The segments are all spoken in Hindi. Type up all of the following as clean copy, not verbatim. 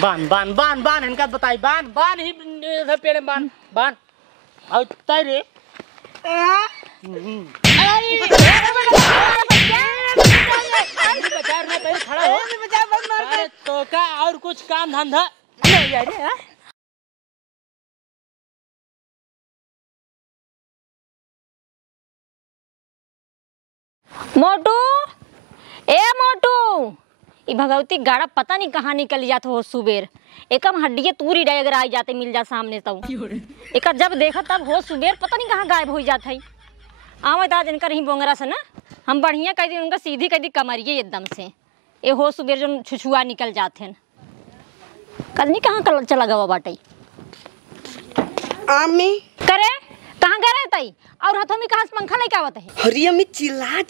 बान बान बान बान इनका बताई बान बान ही पेड़ बान बान और तय रे खड़ा हो तो का और कुछ काम धंधा नहीं यार। मोटू ए मोटू ई भगवती गाड़ा पता नहीं कहाँ निकल जात हो सुबेर एकम हड्डिये तूरी डे अगर आई जाते मिल जा सामने तो एक जब देखा तब हो सुबेर पता नहीं कहाँ गायब हो जात है। आवत आज इनका रही बोंगरा से ना हम बढ़िया कह दी उनका सीधी कह दी कमरिए एकदम से ये हो सुबेर जो छुछुआ निकल जाते हैं कल नहीं कहाँ कल चला गवा बाटे आमी करे कहाँ गए तई और हाथों में कहाँ से पंखा लेके आवत है। हरी अम्मी चिल्ला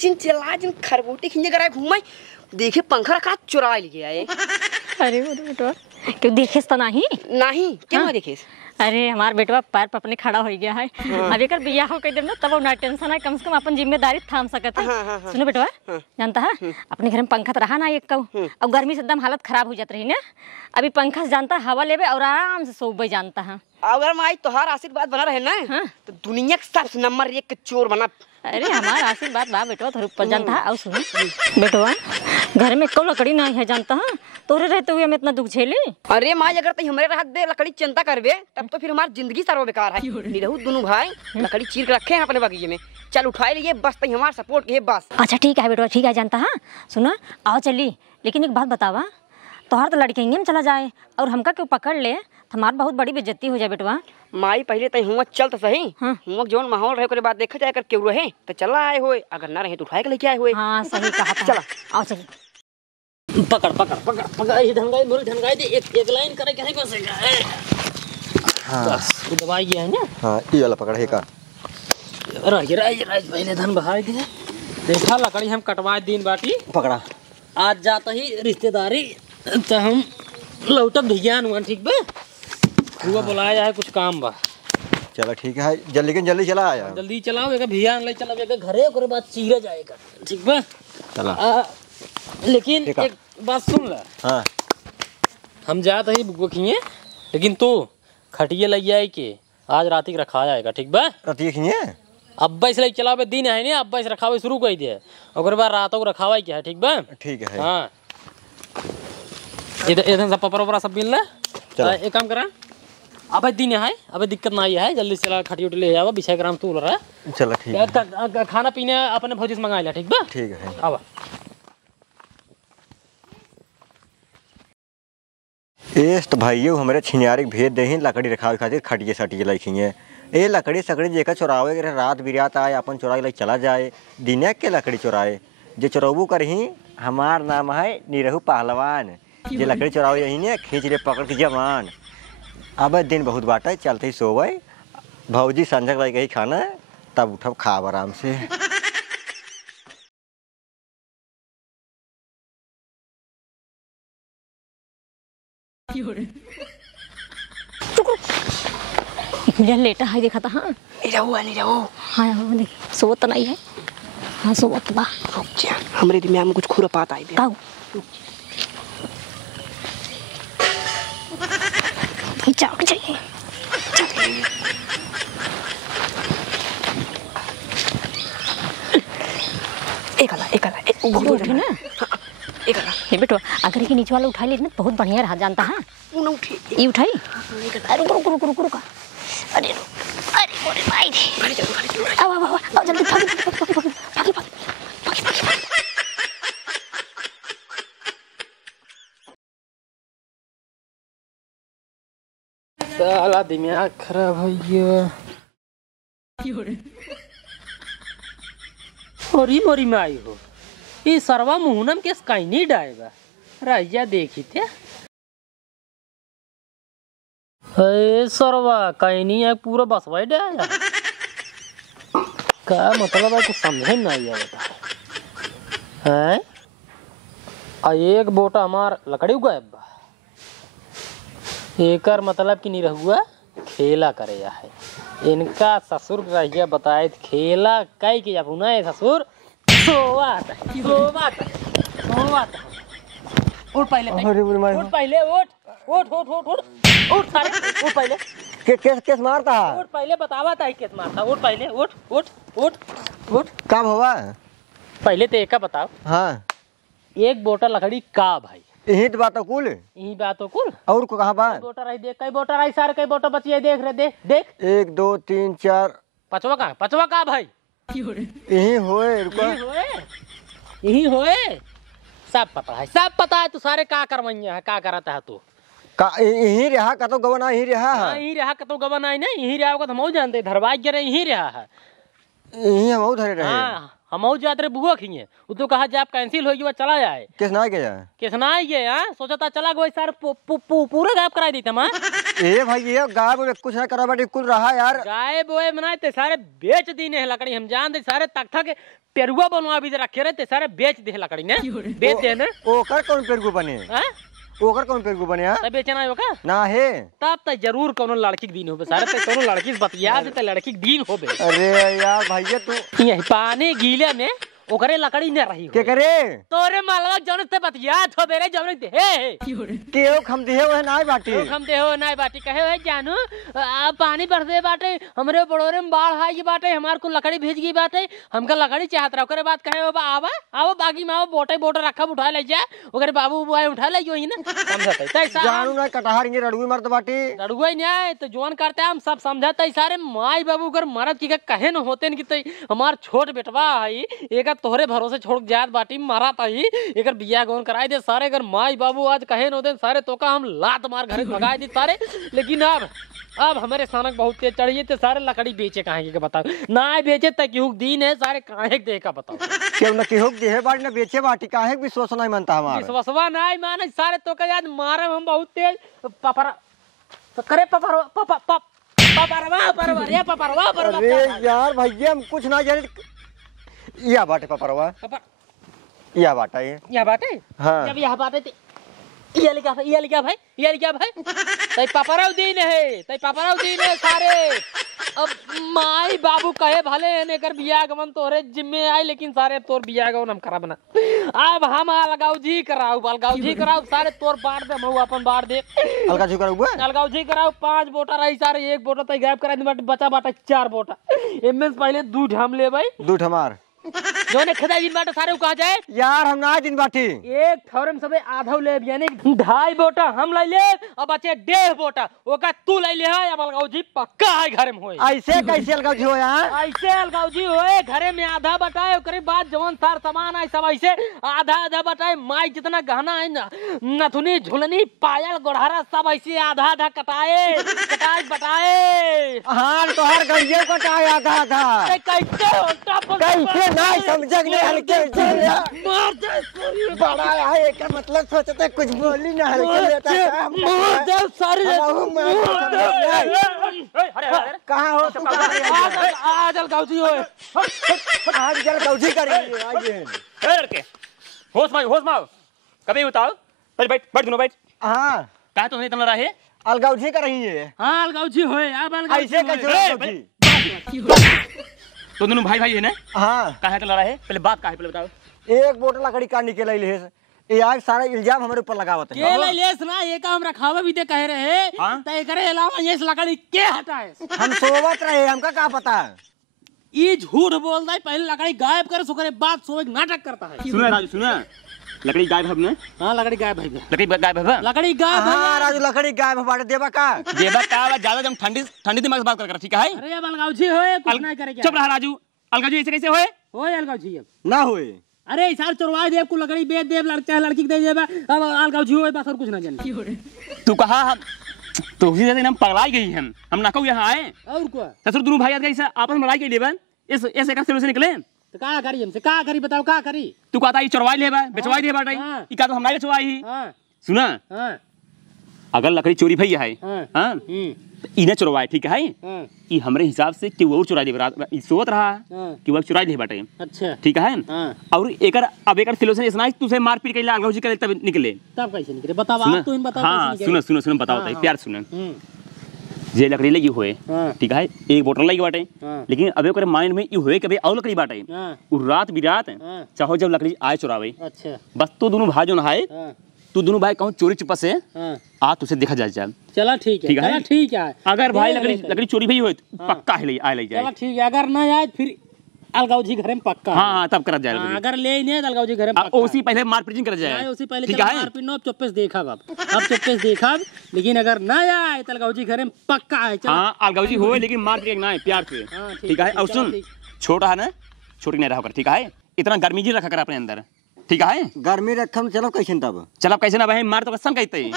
जिन खरबूटे खिंजे कराए घूमाई देखे पंखा रखा चुरा लिया है। अरे बेटवा क्यों देखेस तो नहीं नहीं क्यों हाँ? देखेस अरे हमार बेटवा पैर पर अपने खड़ा हो गया है। हाँ। अब एक बियाह हो कह देम ना तब ना टेंशन है कम से कम अपन जिम्मेदारी थाम सकत है। हाँ। सुनो बेटवा जानता है अपने घर में पंखा तो रहा ना एक कऊ और गर्मी से एकदम हालत खराब हो जाती रही ना अभी पंखा से जानता हवा लेवे और आराम से सोबे जानता है। अगर माई तोहार आशीर्वाद बना रहे ना हाँ? तो दुनिया के सबसे नंबर 1 चोर बना। अरे हमारा आशीर्वाद बा बेटवा थोड़ा ऊपर जानता है। और सुन बेटवा घर में कौ लकड़ी नहीं है जानता है तोरे रहते हुए हम इतना दुख झेली। अरे माई अगर तुम हमारे रात दे लकड़ी चिंता करवे तब तो फिर हमारी जिंदगी सर्व बेकार है। निरहु दोनों भाई लकड़ी चीर के रखे हैं अपने बगीचे में चल उठाए लिए बस तुम हमारा सपोर्ट के बस। अच्छा ठीक है बेटवा ठीक है जानता है सुना आओ चली लेकिन एक बात बतावा तोहार तो लड़के में चला जाए और हमका क्यों पकड़ ले हमार बहुत बड़ी बेइज्जती हो जाए बेटवा। माई पहले तय हुआ चल तो सही हाँ। हुआ जोन माहौल रहे के बाद देखा जाए कर क्यों रहे तो चला आए होए अगर ना रहे तो उठाए के लेके आए होए। हां सही कहा चला आओ चलिए पकड़ पकड़ पकड़ पकड़ ये ढंगाई मोरी ढंगाई दे एक लाइन करे कहे को से हां वो दवाई गया है ना। हां ये वाला पकड़ है का राज पहले धन बहाई दे देखा लकड़ी हम कटवाए दिन बाटी पकड़ा आज जाता ही रिश्तेदारी तो हम लौटब भियान हुआ ठीक बा हुआ बुलाया जाए कुछ काम बा। चलो ठीक है जल्दी चला आया जल्दी चलाओ एक भियान ले चला एक घरे ओकरे बाद चीरा जाएगा ठीक बा चला लेकिन एक बात सुन ले हां हम जात ही बुकिए लेकिन तू खटिए लग जाए के आज रात के रखा जाएगा ठीक बा रात खिए अब्बा इसलिए चलावे दिन है नहीं अब्बा इस रखावे शुरू कर दे ओकरे बाद रात को रखावा क्या है ठीक बा ठीक है हां इधर सब पपरा सब मिल ले एक काम करा अब दिन है अब दिक्कत ना है जल्दी से चला खटी उठी ले जावा बिछा ग्राम तू रहा चलो ठीक है खाना पीने अपने भौजी से मंगा लिया ठीक बा ठीक है आवा एस तो भाइयों हमारे छिनियारे भेज दे लकड़ी रखा खातिर खटिए सटिए लखिए ए लकड़ी सकड़ी जेका चुरावे के रात बिरात आए अपन चुरा के चला जाए दिने के लकड़ी चुराए जे चुराबू करही हमार नाम है निरहु पहलवान जे लकड़ी चुरावे यही ने खींच ले पकड़ के जवान। अब दिन बहुत बाटा चलते ही सोवे भौजी संझक लगे ही खाना तब उठब खाब आराम से। मिला लेटा है देखा था। हाँ नहीं रहो हाँ देख सोवत नहीं है। हाँ सोवत बा रुक जा हमरे दिमाग में कुछ खुरापात आई काऊ जाओ चाहिए एक उठे ना ये बेटो अगर ये नीचे वाला उठा ले ना बहुत बढ़िया रहा जानता है। ये उठाई अरे रुको अरे अरे भाई आओ जल्दी भाग साला दिमाग खराब हो गया और ये मोरी में आई हो ये सरवा मुहनम के स्काई नहीं डाएगा राजा देखी थे सरवा कहीं नहीं है पूरा बसवाई डाया क्या मतलब है कुछ समझे नहीं है एक बोटा हमार लकड़ी गायब बा एकर मतलब कि नहीं रहुआ खेला करे है इनका ससुर रहिया बताए खेला कई के जाबू ना ससुर सोवात उठ पहले उठ उठ उठ उठ उठ उठ सारे उठ पहले केस केस मारता है उठ पहले बतावा था किस मारता उठ पहले उठ उठ उठ उठ कब हुआ? पहले तो एक का बताओ हाँ एक बोतल लकड़ी का भाई यही तो बात है कुल। यही बात हो कुल और को कहाँ बा? बोटर आई देख कई बोटर आई सारे कई बोटर बची है देख रे देख देख 1 2 3 4 पांचवा का भाई यही होए रुको। यही होए सब पता है तू सारे का करवैया है का करता है तू का यही रहा का तो गवना यही रहा हाँ है। यही रहा कतो गवन आई नहीं यही रहा होगा तो हम जानते धरवाई गिरे यही रहा है यही हम धरे रहे। हाँ हम जाते रहे बुआ खिए वो तो कहा जब कैंसिल हो गया चला जाए किस ना गया? किसना आई गए हाँ सोचा था चला गया सारे पूरे गायब करा दी हाँ ए भाई ये गायब कुछ ना करा बाटी कुल रहा यार। गायब हुए मनाए ते सारे बेच दीने है लकड़ी हम जान दे सारे तख्ता के पेरुआ बनवा भी रखे रहे ते सारे बेच दे लकड़ी ने बेच दे ना ओकर कौन पेरगु बने? हाँ ओकर कौन पेरगु बने? हां तब बेचना होगा ना है तब तो जरूर कोनो लड़की के दिन होबे सारे ते कोनो लड़की से बतिया दे ते लड़की के दिन होबे। अरे यार भैया तू यही पानी गीले में ओकरे लकड़ी न रही के करे तोरे मालवा जौन से बतिया थो बेरे जौन दे केओ खम देहे ओहे नाय बाटी हम दे हो नाय बाटी कहे हो जानू आ पानी बरसे बाटे हमरे बड़ोरे में बाढ़ आई बाटे हमार को लकड़ी भेज गई बाटे हमका लकड़ी चाहत रहा ओकरे बाद कहे बाबा आवा आओ बाकी में आओ बोटे रखा उठा ले जा ओकरे बाबू बुआई उठा ले जो ही ना समझते तैसा जानू ना कटहर ये रड़ुई मर्द बाटी लड़ुआ नहीं तो जोन करते हम सब समझते सारे माई बाबू कर मरद की कहे न होते कि तो हमार छोट बेटवा है एक तोहरे भरोसे छोड़ जात बाटी मारा ताही एकर बिया गौन कराई दे सारे अगर माई बाबू आज कहे न होते सारे तो का हम लात मार घर भगाए दी सारे। लेकिन अब हमारे सानक बहुत तेज चढ़िए तो सारे लकड़ी बेचे कहाँ के बताओ ना बेचे तक दिन है सारे कहाँ दे का बताओ क्यों न केहू देहे बाटी न बेचे बाटी काहे विश्वास नहीं मानता हमारा विश्वासवा नहीं माने सारे तो का याद मारे हम बहुत तेज पपरा तो करे पपरवा अरे यार भैया हम कुछ ना जाने या बाटे पपरवा या बाटा यह बाटे हाँ जब यह बाटे ये लिखा भाई तई पापराव दिन है सारे। अब माई बाबू कहे भले ने कर बिया गमन तोरे जिम्मे आई लेकिन सारे तोर बिया गमन हम करा बना अब हम अलगाव जी कराऊ सारे तोर बांट दे हम अपन बांट दे अलगाव जी कराऊ 5 बोटा रही सारे 1 बोटा तई गायब करा दी बचा बाटा 4 बोटा एमे पहले 2 ढम ले भाई 2 ढमार जो ने खदा दिन बाटा सारे कहा जाए यार हम ना दिन बाटी एक ठौरम सबे आधा ले यानी 2.5 बोटा हम ले ले अब बचे 1.5 बोटा ओका तू ले ले है अब अलगाव जी पक्का है घर में होए ऐसे कैसे अलगाव जी होया ऐसे अलगाव जी होए घरे में आधा बटाए ओकरे बाद जवन सार सामान है सब ऐसे आधा बटाए माई जितना गहना है नथुनी झुलनी पायल गोढ़ारा सब ऐसे आधा कटाए बटाए हां तो हर गड़िए कटाए आधा कैसे नहीं समझ ले हल्के मार दे बड़ा है एक मतलब सोचते कुछ बोली ना हल्के लेता मार दे सारी कहां हो तुम आज अलगाव जी होए आज जल गौजी करेंगे आइए ए लड़के होश माओ कभी बताओ पहले बैठ दोनों बैठ हां कहा तुमने इतना रहा है अलगाव जी कर रही है हां अलगाव जी होए अब अलगाव ऐसे कैसे तो दोनों भाई है ना हां कहा है रहा है पहले बात कहा है पहले बताओ एक बोतल लकड़ी का निकल ले ये आज सारा इल्जाम हमारे ऊपर लगावत है के ले लेस ना ये काम रखावे भी ते कह रहे हाँ? त एकरे अलावा ये लकड़ी के हटाए हम सोवत रहे हमका क्या पता ये झूठ बोलता है पहले लकड़ी गायब करे सुकरे बाद सोए नाटक करता है सुना राजू सुना लकड़ी गायब है ना हां लकड़ी गायब है लकड़ी गायब है लकड़ी गायब है हां राजू लकड़ी गायब बाटे देबा का ज्यादा जब ठंडी दिमाग से बात कर ठीक है अरे अब अलगाव जी होए कुछ नहीं करे चुप रहा राजू अलगाव जी ऐसे कैसे होए अलगाव जी अब ना होए अरे साल चोरवा देव को लकड़ी बेच देव लड़की दे देबा अब अलगाव जी होए बस और कुछ ना जाने तू कहा हम तो उसी दिन हम पगलाई गई हम ना कहू यहाँ आए और को ससुर दोनों भाई गई आपस में लड़ाई के लिए इस ऐसे का से निकले तो का करी हमसे का करी बताओ का करी तू कहता ये चोरवाई लेबा बेचवाई दे बाटे हाँ। ई का तो हमारे बेचवाई ही हां सुना हां अगर लकड़ी चोरी भई है हाँ। हां इने चोरवाए ठीक है हां ई हमरे हिसाब से कि वो चुरा ले ई सोच रहा हाँ। कि वो चुरा ले बाटे अच्छा ठीक है हां और एकर अब एकर फिलोसफी इतना है तुझे मारपीट के अलगाव जी करे तब निकले तब कैसे निकले बताओ आप तो इन बताओ हां कैसे निकले सुनो बताओ हाँ, प्यार सुनो हम्म जे लकड़ी लगी होए हाँ। ठीक है एक बोतल लगी बाटे हाँ। लेकिन अबे ओकर माइंड में ई होए कबे और लकड़ी बाटे हां उ रात बिरात हाँ। चाहो जब लकड़ी आए चुरावे अच्छा बस तो दोनों भाई जो नहाए हां तू दोनों भाई कहूँ चोरी चुपा से हाँ। आ तुझसे देखा जाए चल। चला ठीक है, ठीक है? चला ठीक है। अगर भाई देख ले लकड़ी चोरी भी हो पक्का है आ ले चला जाए। ठीक है, अगर ना आए फिर अलगाव जी घर में पक्का। हाँ तब कर जाए। हाँ, अगर ले ही नहीं अलगाव जी घर में पक्का। उसी पहले मार पीटिंग कर जाए। उसी पहले ठीक चला है? मार पीट नो चुप्पे से देखा अब चुप्पे से देखा, लेकिन अगर ना आए तो अलगाव जी घर में पक्का है। चल हाँ अलगाव जी हो लेकिन मार पीट ना है, प्यार से। हाँ, ठीक है? और चलो, सुन ठीक। छोटा है ना, छोटी नहीं रहा कर। ठीक है? इतना गर्मी जी रखा कर अपने अंदर। ठीक है? गर्मी रखम चलो कैसे तब चल अब कैसे ना भाई मार तो कसम कहते ही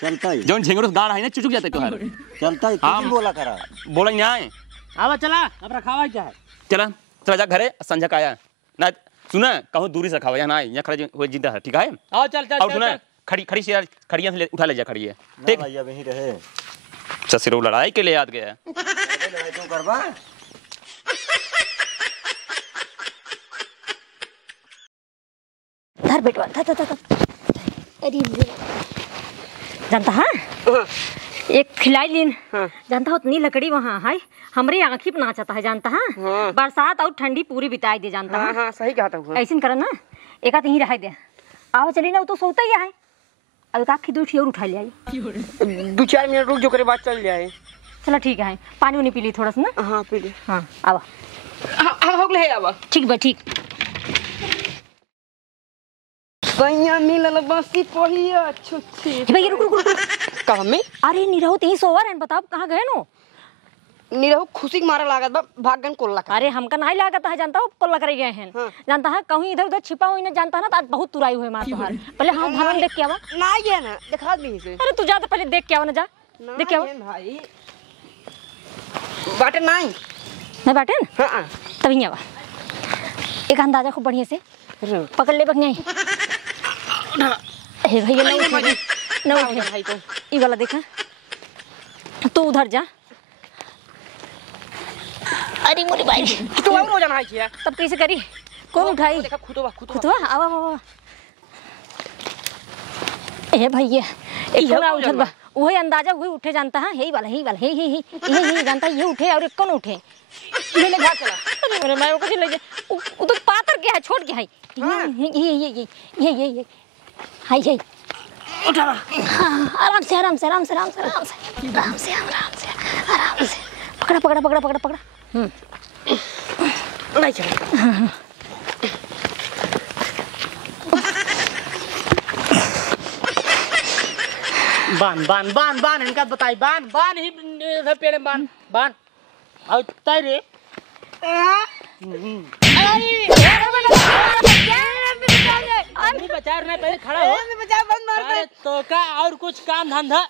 चलता ही जो झिंगुर गाड़ है ना चुचुक जाते तो हर चलता ही हाँ। तुम बोला करा बोला ही ना है। आवा चला अब रखावा क्या है। चला चला जा घरे संझा का आया ना सुना कहूँ दूरी से रखा यहाँ ना यहाँ खड़े हुए जिंदा है। ठीक है? आओ चल चल और चल, सुना चल। खड़ी खड़ी से खड़िया से उठा ले जा खड़ी है। ठीक भैया वहीं रहे सिरो लड़ाई के लिए याद गया। तुम करवा धर बेटवा धर धर धर। अरे जानता है एक खिलाई लीन जानता हो उतनी लकड़ी वहाँ है हमरे आँखी पे नाचता है जानता है। बरसात और ठंडी पूरी बिताई दे जानता है। हाँ सही कहा था। ऐसे कर ना एक आध यहीं रह दे आओ चली ना वो तो सोता ही है। अब आखी दूठी और उठा लिया 2-4 मिनट रुक जो करे बाद चल जाए। चलो ठीक है पानी उनी पी ली थोड़ा सा ना। हाँ पी ले। हाँ आवा हाँ हो गए अब ठीक बा ठीक। सैया मिलल बसी पहिया छुच्छी। भाई रुक रुक रुक कहाँ में? अरे निरहु तीन सोवर है बताओ कहाँ गए नो। निरहु खुशी के मारा लागत बा भागन कोल्ला का। अरे हमका नहीं लागत है जानता हो कोल्ला करे गए हैं। जानता है कहीं इधर उधर छिपा हुई ना जानता है ना तो आज बहुत तुराई हुए मार तुम्हारे। पहले हम भवन देख के आवा। ना ये ना दिखा दी से। अरे तू जा तो पहले देख के आवा ना जा देख के आवा। भाई बाटे नहीं नहीं बाटे ना हाँ तभी आवा एक अंदाजा खूब बढ़िया से पकड़ ले बढ़िया ही। हे भैया नहीं उठे नहीं उठे भाई तो ये वाला देखा तू उधर जा। अरे मोरी भाई तो और हो जाना है क्या? तब कैसे करी कौन उठाई देखा खुदवा खुदवा आवा आवा ए भैया एक इहो ना कौन उठल बा वही अंदाजा वही उठे जानता है यही वाला यही जानता है ये उठे और एक कौन उठे ये ले भाग चला। अरे मैं वो कैसे ले जा वो तो पातर क्या है छोड़ क्या है ये हाय ये उठा आराम से आराम से आराम से आराम से आराम से आराम से आराम से आराम से पकड़ा पकड़ा पकड़ा पकड़ा पकड़ा नहीं चला। बान बान बान बान इनका बताई बान बान ही इधर पेड़ में बान बान और तय रे अभी बचा रहे पहले खड़ा हो। अरे तो का और कुछ काम धंधा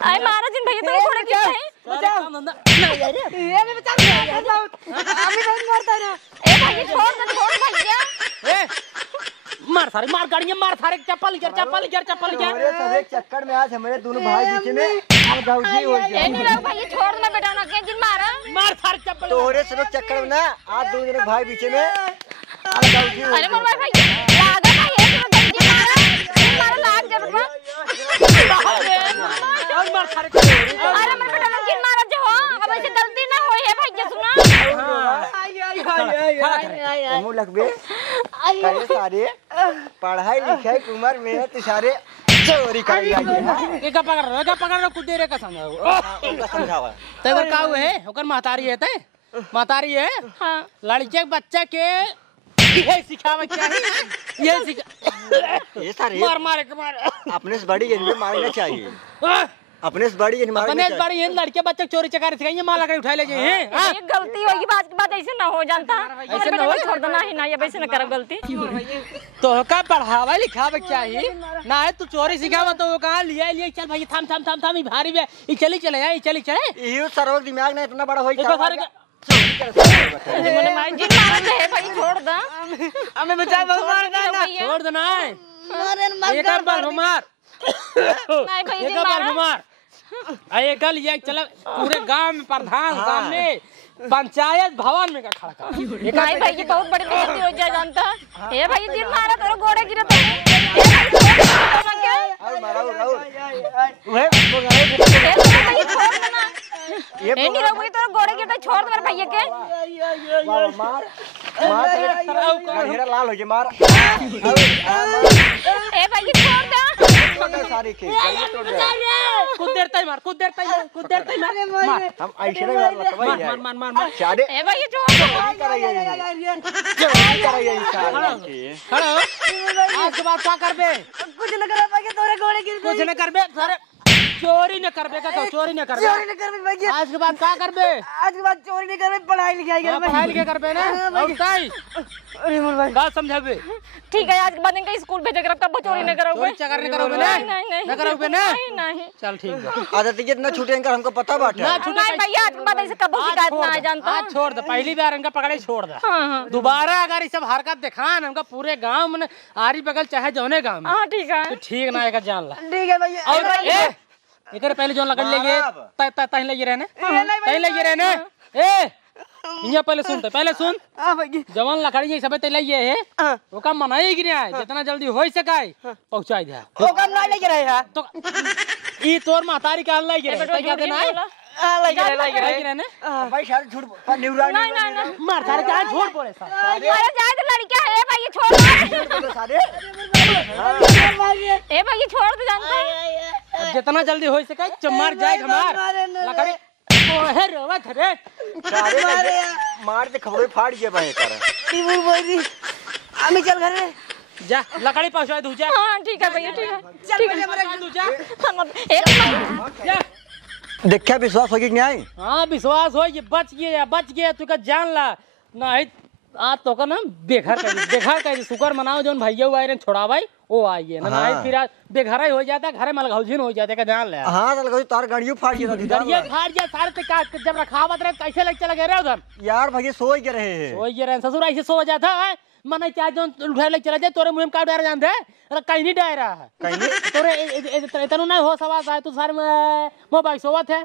अरे महाराज इन भैया तो थोड़ा क्या है सारे काम धंधा ए भाई छोड़ भैया ए मार गाड़ियां मार सारे चप्पल गिर हमारे सब चक्कर में आज हमारे दोनों भाई बीच में अलगाव जी हो ए गया नहीं रहो भैया छोड़ ना बेटा ना के जिन मारा मार सारे चप्पल तोरे सब चक्कर में ना आज दोनों भाई बीच में अलगाव जी हो अरे गया। मोर भाई लागा भाई एक जिन मारा लाग जा बेटा और मार सारे चप्पल अरे मोर बेटा ना जिन मारा जो अब ऐसे गलती ना होई है भैया सुना हमू लगबे करे सारे पढ़ाई लिखाई की उम्र में तो सारे चोरी कर एक पकड़ कुछ देर का समझावा तेगर काऊ है ओकर महतारी है ते महतारी है हां लड़के के बच्चा के ये सिखावे चाहिए ये सिखा ये सारे मार के मार अपने से बड़ी इनमें मारना चाहिए अपने से बड़ी इन मारना अपने चाहिए बड़ी इन लड़के बच्चे चोरी चकारी सिखाएंगे माल लकड़ी उठा ले जाए हैं ये गलती होगी बात के बाद ऐसे ना हो जानता ऐसे ना हो छोड़ देना ही ना ये वैसे ना करो गलती तो का पढ़ावा लिखावे चाहिए ना है तू चोरी सिखावा तो वो कहां लिया चल भाई थाम ई भारी बे ई चली चले ये सर्व दिमाग ना इतना बड़ा होई एक सारे मैंने मार जिन मारा है भाई छोड़ दा हमें बचा मार देना। छोड़ देना है मारे एक बार मार नहीं भाई एक जिन बार मारा मार अरे कल ये चला पूरे गांव में प्रधान सामने पंचायत भवन में का खड़ा कर नहीं भाई ये बहुत बड़ी बेइज्जती हो जाए जानता ए भाई जिन मारा तेरे गोड़े गिरत है ए भाई और मारो राउ भाई छोड़ देना ये ए नहीं रहो तो गोड़े गिरत छोड़ दे मेरे भैया के मार मार घेरा लाल हो जे मार ए भाई छोड़ दे पकड़ सारी के गली तोड़ दे कुछ देर तक मार कुछ देर तक मार हम ऐसे नहीं मार लगवाई मार मार मार मार चादे ए भाई छोड़ दे कराइए सारा के हेलो आज के बाद क्या करबे कुछ न कर पाएंगे तोरे घोड़े गिर कुछ न करबे सारे चोरी न करबे का चोरी न करबे चोरी न कर भैया आज के बाद क्या करबे आज के बाद चोरी नहीं कर पढ़ाई लिखाई कर पढ़ाई लिखे करबे ना और काई अरे मोर भाई का समझाबे ठीक है आज के बाद इनका स्कूल भेजे कर कब चोरी नहीं करोगे चोरी चकर नहीं करोगे नहीं नहीं नहीं ना करोगे ना नहीं चल ठीक है आदत कितना छूटेंगे हमको पता बाटे ना छूटे नहीं भैया आज के बाद ऐसे कब शिकायत ना आ जानता आज छोड़ दे पहली बार इनका पकड़े छोड़ दे हाँ हाँ दोबारा अगर ये सब हरकत दिखान हमका पूरे गांव में आरी बगल चाहे जौने गांव में हाँ ठीक है तो ठीक ना एक जान ला ठीक है भैया और एकर पहले जोन लकड़ी लेगे तहीं लगे रहने तहीं लगे रहने ए इया पहले सुन पहले सुन हां भैया जवान लकड़ी ये सब तै लइए है वो काम मनाई कि नहीं जितना जल्दी हो सकाय पहुंचाई दे ओ काम नहीं लेके रहे है तो ई तोर महतारी का लइ गे तै क्या देना है हां लेके रहे ने भाई सारे झूठ निवरा नहीं नहीं नहीं महतारी का छोड़ पड़े सा अरे जाए तो लड़कियां है भाई ये छोड़ सारे ए भाई ये छोड़ दे जानता है जितना जल्दी हो सकाय चमार जाए हमार लकड़ी ओहे रोवत रे सारे मार दे खबरों फाड़ के भाई कर टीबू बोली आमी चल घर में जा लकड़ी पहुंचा दू जा हाँ ठीक है भैया ठीक है चल भैया मेरे दू जा एक देखा विश्वास होगी कि नहीं हाँ विश्वास हो ये बच गया तू का जान ला नहीं आज तो का ना बेघर कर शुक्र मनाओ जोन भैया आए छोड़ावाई वो आइए ना नहीं फिर बेघर ही हो जाता घर में लगौजिन हो जाता का जान ले हाँ तो लगो तार गाड़ियों फाड़ के गाड़ियां फाड़ जा सारे ते का जब रखावत रहे कैसे लग चला गया उधर यार भैया सो ही रहे हैं सो ये रहे ससुर ऐसे सो जाता है मन चाहे जो उठा ले चला जाए तोरे मुंह में का डर जान दे अरे कहीं नहीं डर रहा है कहीं नहीं तोरे इतना नहीं हो सवाल है तू सारे मोबाइल सोवत है